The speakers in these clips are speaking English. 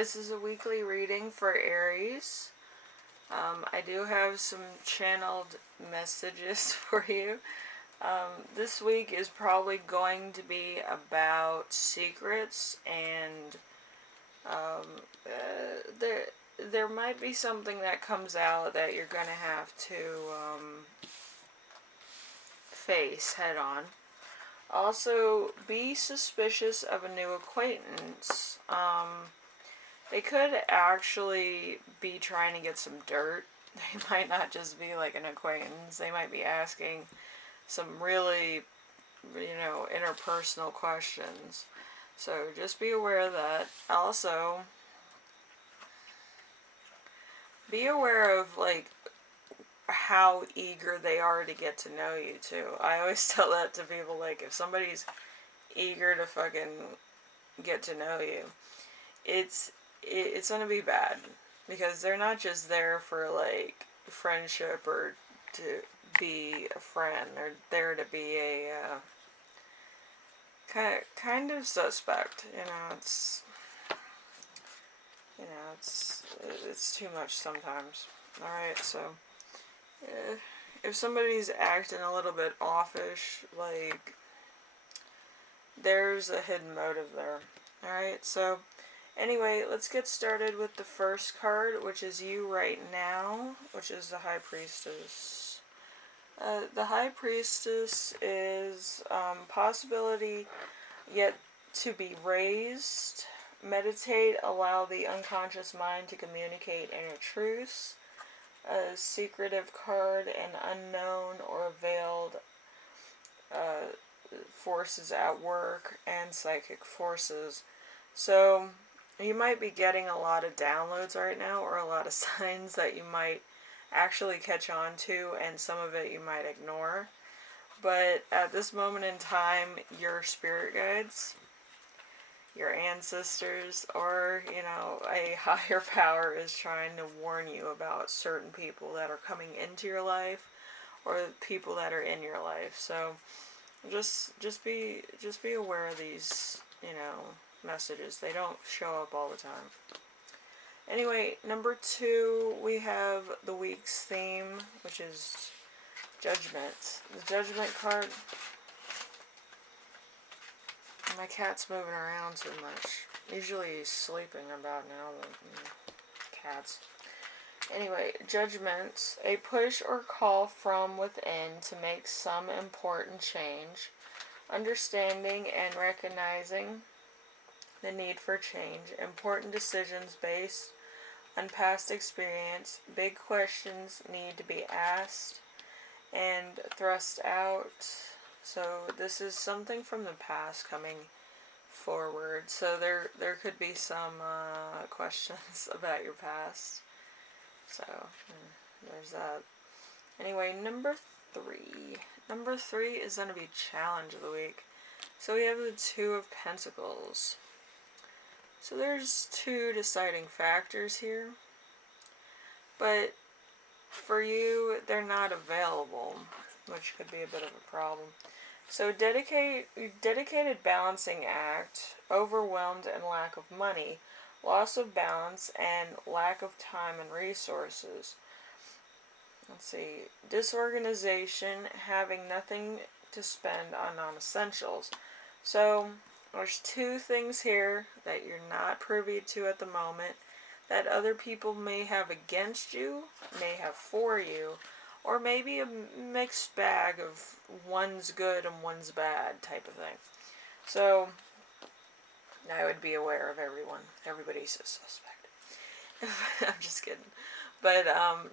This is a weekly reading for Aries. I do have some channeled messages for you. This week is probably going to be about secrets, and there might be something that comes out that you're going to have to face head on. Also, be suspicious of a new acquaintance. They could actually be trying to get some dirt. They might not just be like an acquaintance. They might be asking some really, interpersonal questions. So just be aware of that. Also, be aware of, like, how eager they are to get to know you, too. I always tell that to people, like, if somebody's eager to fucking get to know you, it's gonna be bad, because they're not just there for, like, friendship or to be a friend. They're there to be a kind of suspect. It's too much sometimes. All right, so if somebody's acting a little bit offish, like, there's a hidden motive there. All right, so anyway, let's get started with the first card, which is you right now, which is the High Priestess. The High Priestess is possibility yet to be raised. Meditate, allow the unconscious mind to communicate inner truths. A secretive card, an unknown or veiled forces at work, and psychic forces. So you might be getting a lot of downloads right now, or a lot of signs that you might actually catch on to, and some of it you might ignore. But at this moment in time, your spirit guides, your ancestors, or, a higher power is trying to warn you about certain people that are coming into your life, or people that are in your life. So just be aware of these, messages. They don't show up all the time. Anyway, number 2, we have the week's theme, which is Judgment. The Judgment card. My cat's moving around too much. Usually he's sleeping about now, but cats. Anyway, Judgment. A push or call from within to make some important change. Understanding and recognizing the need for change. Important decisions based on past experience. Big questions need to be asked and thrust out. So this is something from the past coming forward. So there could be some questions about your past. So there's that. Anyway, number 3. Number 3 is going to be Challenge of the Week. So we have the 2 of Pentacles. So there's 2 deciding factors here. But for you, they're not available, which could be a bit of a problem. So dedicated balancing act, overwhelmed and lack of money, loss of balance, and lack of time and resources. Let's see, disorganization, having nothing to spend on non-essentials. So there's 2 things here that you're not privy to at the moment, that other people may have against you, may have for you, or maybe a mixed bag of one's good and one's bad type of thing. So I would be aware of everyone. Everybody's a suspect. I'm just kidding. But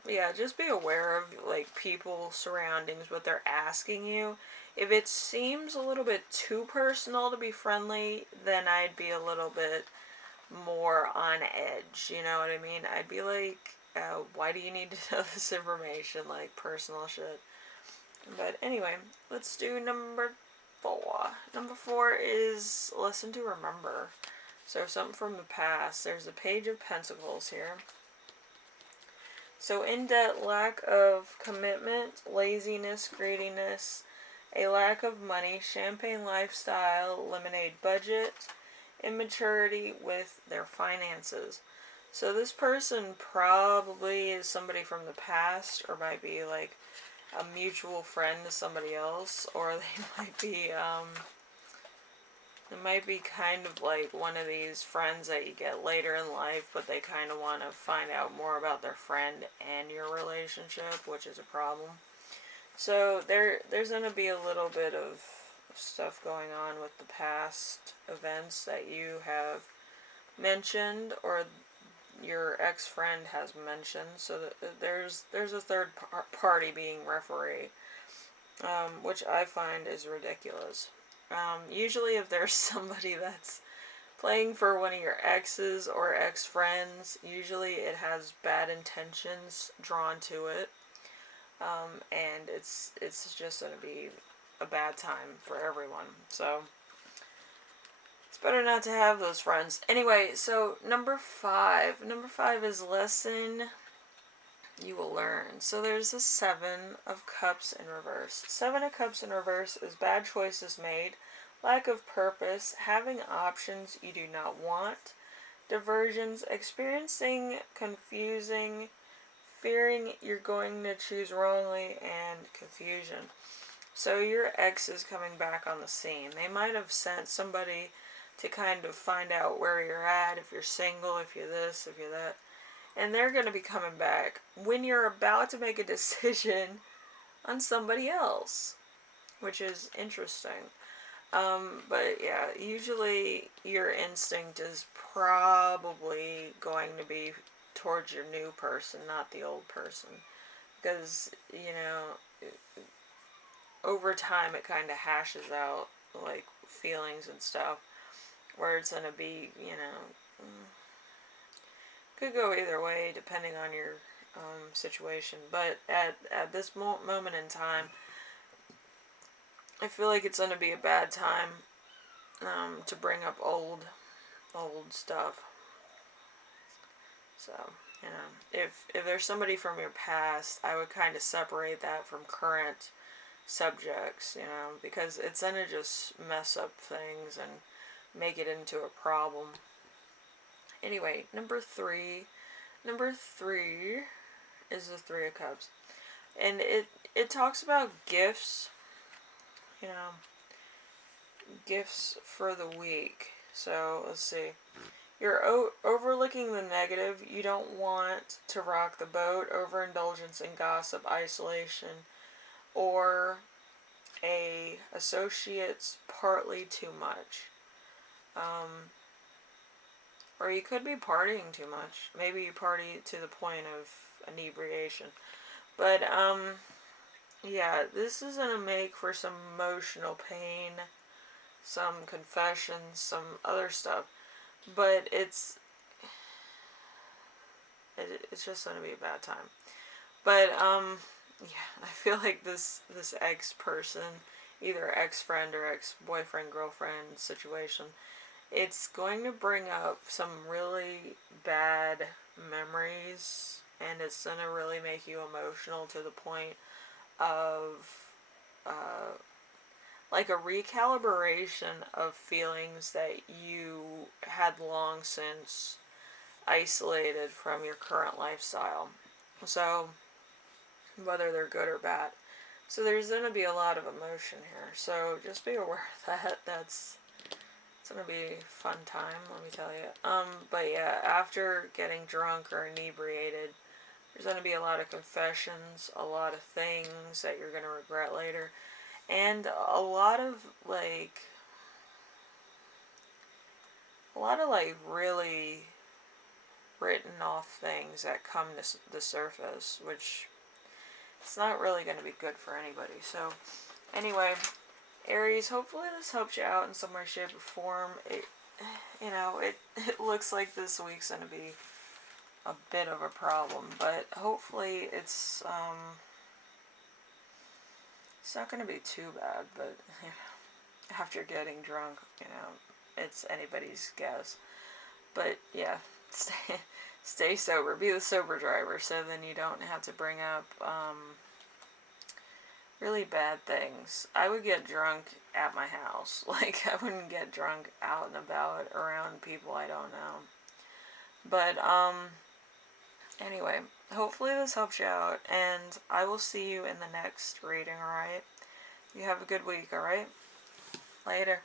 yeah, just be aware of, like, people, surroundings, what they're asking you. If it seems a little bit too personal to be friendly, then I'd be a little bit more on edge, you know what I mean? I'd be like, why do you need to know this information, like personal shit? But anyway, let's do number 4. Number 4 is Lesson to Remember. So something from the past. There's a Page of Pentacles here. So in debt, lack of commitment, laziness, greediness, a lack of money, champagne lifestyle, lemonade budget, immaturity with their finances. So this person probably is somebody from the past, or might be like a mutual friend to somebody else, or it might be kind of like one of these friends that you get later in life, but they kind of want to find out more about their friend and your relationship, which is a problem. So there's going to be a little bit of stuff going on with the past events that you have mentioned, or your ex-friend has mentioned. So that there's a third party being referee, which I find is ridiculous. Usually if there's somebody that's playing for one of your exes or ex-friends, usually it has bad intentions drawn to it. And it's just going to be a bad time for everyone. So it's better not to have those friends. Anyway, so number 5. Number 5 is lesson you will learn. So there's the 7 of Cups in reverse. 7 of Cups in reverse is bad choices made, lack of purpose, having options you do not want, diversions, experiencing confusing, fearing you're going to choose wrongly, and confusion. So your ex is coming back on the scene. They might have sent somebody to kind of find out where you're at, if you're single, if you're this, if you're that. And they're going to be coming back when you're about to make a decision on somebody else, which is interesting. But yeah, usually your instinct is probably going to be towards your new person, not the old person. Because, over time it kind of hashes out, like, feelings and stuff, where it's going to be, could go either way depending on your situation. But at this moment in time, I feel like it's going to be a bad time to bring up old stuff. So, if there's somebody from your past, I would kind of separate that from current subjects, because it's going to just mess up things and make it into a problem. Anyway, number 3 is the 3 of Cups, and it talks about gifts, gifts for the week. So let's see. You're overlooking the negative. You don't want to rock the boat. Overindulgence in gossip, isolation, or a associate's partly too much. Or you could be partying too much. Maybe you party to the point of inebriation. But yeah, this is going to make for some emotional pain, some confessions, some other stuff. But it's just going to be a bad time. But yeah, I feel like this ex-person, either ex-friend or ex-boyfriend, girlfriend situation, it's going to bring up some really bad memories, and it's going to really make you emotional to the point of like a recalibration of feelings that you had long since isolated from your current lifestyle. So whether they're good or bad. So there's going to be a lot of emotion here. So just be aware of that. It's going to be a fun time, let me tell you. But yeah, after getting drunk or inebriated, there's going to be a lot of confessions, a lot of things that you're going to regret later, and a lot of really written off things that come to the surface, which it's not really going to be good for anybody. So anyway, Aries, hopefully this helps you out in some way, shape, or form. It looks like this week's going to be a bit of a problem, but hopefully it's not going to be too bad. But after getting drunk, it's anybody's guess. But yeah, stay sober. Be the sober driver, so then you don't have to bring up really bad things. I would get drunk at my house. Like, I wouldn't get drunk out and about around people I don't know. But, anyway, hopefully this helps you out, and I will see you in the next reading, alright? You have a good week, alright? Later.